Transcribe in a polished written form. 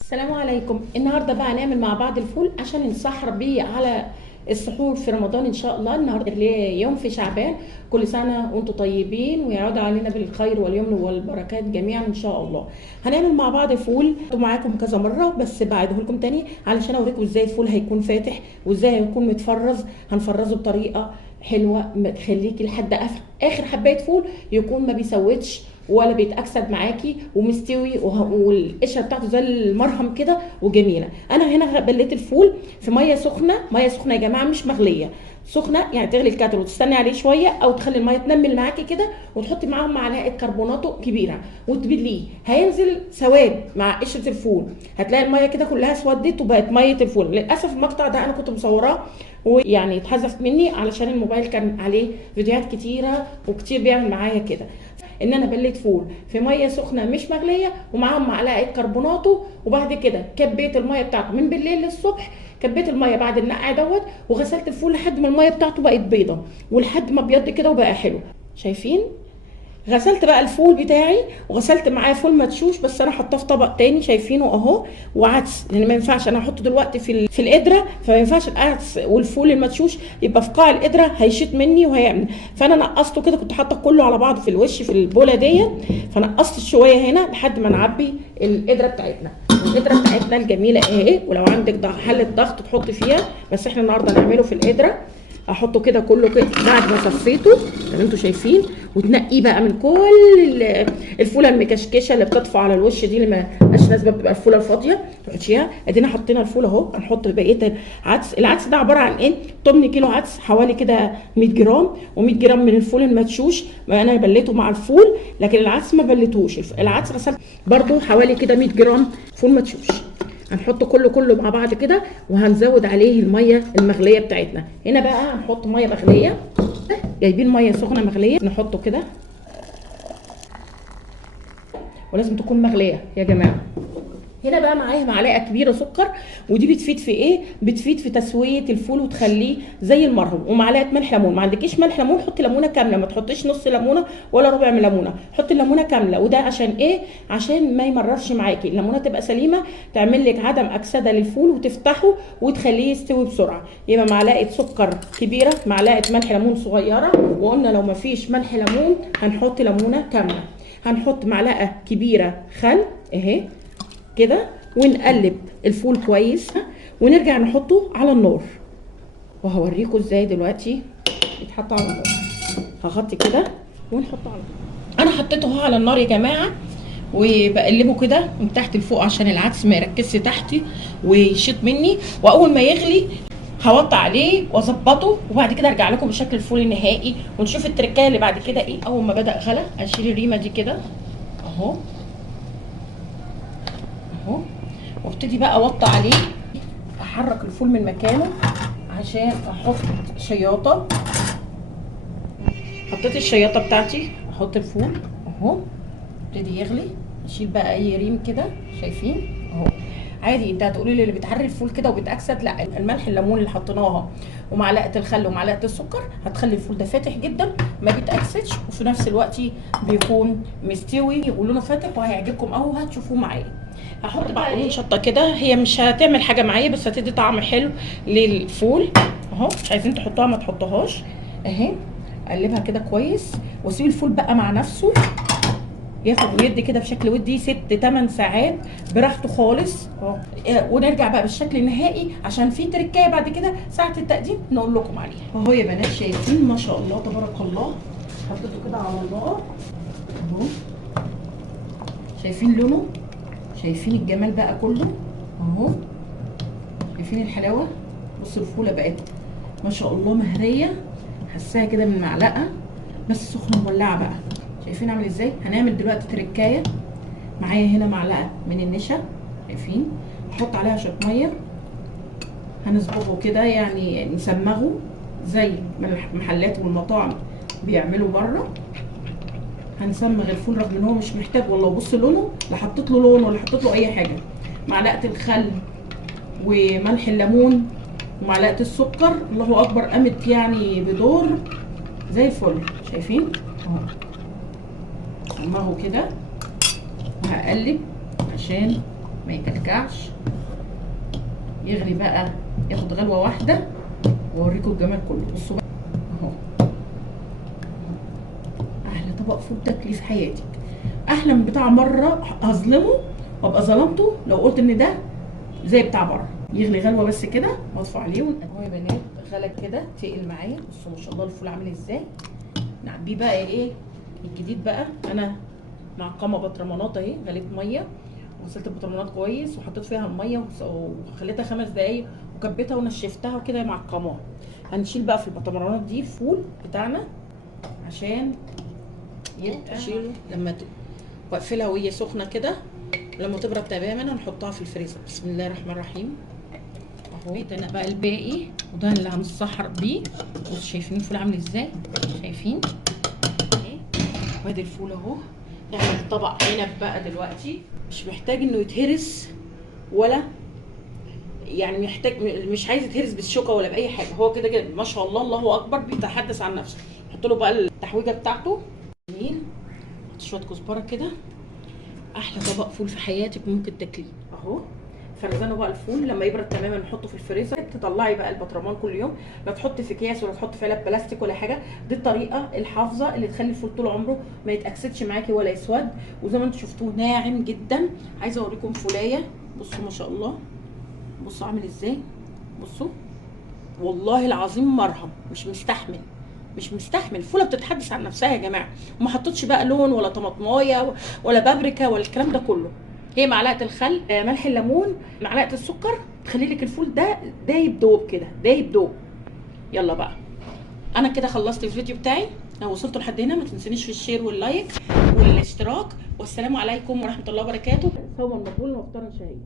السلام عليكم. النهارده بقى هنعمل مع بعض الفول عشان نسحر بيه على السحور في رمضان ان شاء الله. النهارده يوم في شعبان. كل سنه وانتم طيبين ويعود علينا بالخير واليمن والبركات جميعا ان شاء الله. هنعمل مع بعض فول معاكم كذا مره، بس بعده لكم تاني علشان اوريكم ازاي الفول هيكون فاتح وازاي هيكون متفرز. هنفرزه بطريقه حلوه ما تخليكي لحد اخر حبايه فول يكون ما بيسودش ولا بيتاكسد معاكي ومستوي والقشره بتاعته زي المرهم كده وجميله. انا هنا بليت الفول في ميه سخنه، ميه سخنه يا جماعه مش مغليه، سخنه يعني تغلي الكاتل وتستني عليه شويه او تخلي الميه تنمل معاكي كده وتحطي معاهم معلقه كربوناتو كبيره وتبليه. هينزل سواد مع قشره الفول، هتلاقي الميه كده كلها اسودت وبقت ميه الفول. للاسف المقطع ده انا كنت مصوراه ويعني اتحذف مني علشان الموبايل كان عليه فيديوهات كتيره وكتير بيعمل معايا كده. ان انا بليت فول في ميه سخنه مش مغليه ومعاهم معلقه كربوناتو، وبعد كده كبيت الميه بتاعته من بالليل للصبح. كبيت الميه بعد النقع دوت وغسلت الفول لحد ما الميه بتاعته بقت بيضه ولحد ما ابيض كده وبقى حلو. شايفين؟ غسلت بقى الفول بتاعي وغسلت معاه فول مدشوش، بس انا حطاه في طبق تاني شايفينه اهو، وعدس لان ما ينفعش انا احطه دلوقتي في القدره، فما ينفعش العدس والفول المدشوش يبقى في قاع القدره هيشيط مني وهيعمل. فانا نقصته كده، كنت حاطه كله على بعضه في الوش في البوله ديت، فنقصت شويه هنا لحد ما نعبي القدره بتاعتنا. القدره بتاعتنا الجميله اهي، ولو عندك حله ضغط تحط فيها، بس احنا النهارده هنعمله في القدره. احطه كده كله كده بعد ما صفيته زي ما انتم شايفين، وتنقيه بقى من كل الفوله المكشكشه اللي بتطفو على الوش دي اللي مالهاش لازمه، بتبقى الفوله الفاضيه تحطيها. ادينا حطينا الفول اهو. هنحط بقيه العدس. العدس ده عباره عن ايه؟ 8 كيلو عدس، حوالي كده 100 جرام، و100 جرام من الفول المدشوش. انا بليته مع الفول لكن العدس ما بليتوش. العدس غسلت برده حوالي كده 100 جرام فول مدشوش. هنحط كله مع بعض كده وهنزود عليه الميه المغليه بتاعتنا. هنا بقى هنحط ميه مغليه، جايبين ميه سخنه مغليه نحطه كده، ولازم تكون مغليه يا جماعه. هنا بقى معايا معلقه كبيره سكر، ودي بتفيد في ايه؟ بتفيد في تسويه الفول وتخليه زي المرهم. ومعلقه ملح ليمون، ما عندكيش ملح ليمون حطي ليمونه كامله، ما تحطيش نص ليمونه ولا ربع من ليمونه، حطي الليمونه كامله. وده عشان ايه؟ عشان ما يمررش معاكي، الليمونه تبقى سليمه تعمل لك عدم اكسده للفول وتفتحه وتخليه يستوي بسرعه. يبقى معلقه سكر كبيره، معلقه ملح ليمون صغيره، وقلنا لو ما فيش ملح ليمون هنحط ليمونه كامله. هنحط معلقه كبيره خل اهي كده، ونقلب الفول كويس ونرجع نحطه على النار. وهوريكم ازاي دلوقتي يتحط على النار. هغطي كده ونحطه على النار. انا حطيته على النار يا جماعه، وبقلبه كده من تحت لفوق عشان العدس ما يركزش تحتي ويشيط مني. واول ما يغلي هوطي عليه واظبطه، وبعد كده ارجع لكم بشكل الفول النهائي ونشوف التركايه اللي بعد كده ايه. اول ما بدا غلى اشيل الريمه دي كده اهو اهو، وابتدي بقى اوطي عليه، احرك الفول من مكانه عشان احط شياطه. حطيت الشياطه بتاعتي، احط الفول اهو، ابتدي يغلي. اشيل بقى اي ريم كده، شايفين اهو. عادي انت هتقولي لي اللي بتحري الفول كده وبتاكسد، لا، الملح الليمون اللي حطيناها ومعلقه الخل ومعلقه السكر هتخلي الفول ده فاتح جدا ما بيتاكسدش، وفي نفس الوقت بيكون مستوي ولونه فاتح وهيعجبكم اهو. هتشوفوه معايا. هحط بقى شطه كده، هي مش هتعمل حاجه معايا بس هتدي طعم حلو للفول اهو. مش عايزين تحطوها ما تحطوهاش اهي. اقلبها كده كويس واسيب الفول بقى مع نفسه ياخد ويدي كده بشكل ودي 6-8 ساعات براحته خالص اهو. ونرجع بقى بالشكل النهائي عشان في تركايه بعد كده ساعه التقديم نقول لكم عليها اهو. يا بنات شايفين ما شاء الله تبارك الله، حطيته كده على النار اهو. شايفين لونه؟ شايفين الجمال بقى كله اهو. شايفين الحلاوه؟ بصوا الفوله بقت ما شاء الله مهريه، حساها كده من معلقه بس سخنه مولعه بقى. شايفين عامل ازاي؟ هنعمل دلوقتي تركايه. معايا هنا معلقه من النشا، شايفين؟ نحط عليها شويه ميه، هنظبطه كده يعني نسمغه زي ما المحلات والمطاعم بيعملوا بره. هنسمغ الفول رغم ان هو مش محتاج والله. بص لونه، لا حطيت له لون ولا حطيت له اي حاجه. معلقه الخل وملح الليمون ومعلقه السكر، الله اكبر، قامت يعني بدور زي الفل. شايفين اهو. سمعه كده وهقلب عشان ما يكلكعش، يغلي بقى، ياخد غلوه واحده واوريكم الجمال كله. بصوا بقى اهو، احلى طبق فول تاكليه في حياتك، احلى من بتاع مره هظلمه وابقى ظلمته لو قلت ان ده زي بتاع بره. يغلي غلوه بس كده واطفي عليه اهو يا بنات، غلى كده تقل معايا. بصوا ما شاء الله الفول عامل ازاي. نعبيه بقى ايه الجديد بقى. انا معقمه بطرمانات اهي، غليت ميه وغسلت البطرمانات كويس وحطيت فيها الميه وخليتها 5 دقايق وكبيتها ونشفتها وكده معقماها. هنشيل بقى في البطرمانات دي الفول بتاعنا عشان يبقى نشيله لما واقفلها وهي سخنه كده، لما تبرد تماما هنحطها في الفريزر. بسم الله الرحمن الرحيم اهو. ده بقى الباقي وده اللي هنسحر بيه. بصوا شايفين الفول عامل ازاي؟ شايفين اهي، وادي الفول اهو. نعمل طبق عنب بقى دلوقتي، مش محتاج انه يتهرس ولا يعني مش عايز يتهرس بالشوكه ولا باي حاجه، هو كده كده ما شاء الله الله اكبر بيتحدث عن نفسه. نحط له بقى التحويجه بتاعته جميل، نحط شويه كزبره كده. احلى طبق فول في حياتك ممكن تاكليه اهو. فرزانه بقى الفول لما يبرد تماما نحطه في الفريزر. تطلعي بقى البطرمان كل يوم، لا تحطي في اكياس ولا تحطي في علب بلاستيك ولا حاجه. دي الطريقه الحافظه اللي تخلي الفول طول عمره ما يتاكسدش معاكي ولا يسود، وزي ما انتم شفتوه ناعم جدا. عايزه اوريكم فولايه، بصوا ما شاء الله، بصوا عامل ازاي. بصوا والله العظيم مرهم، مش مستحمل مش مستحمل. الفوله بتتحدث عن نفسها يا جماعه، وما حطيتش بقى لون ولا طماطمايه ولا بابريكا ولا الكلام ده كله. هي معلقه الخل، ملح الليمون، معلقه السكر، تخلي لك الفول ده دايب دوب كده، دايب دوب. يلا بقى انا كده خلصت الفيديو بتاعي. لو وصلتوا لحد هنا ما تنسونيش في الشير واللايك والاشتراك، والسلام عليكم ورحمه الله وبركاته. صوما مقبولا وافطارا شهيا.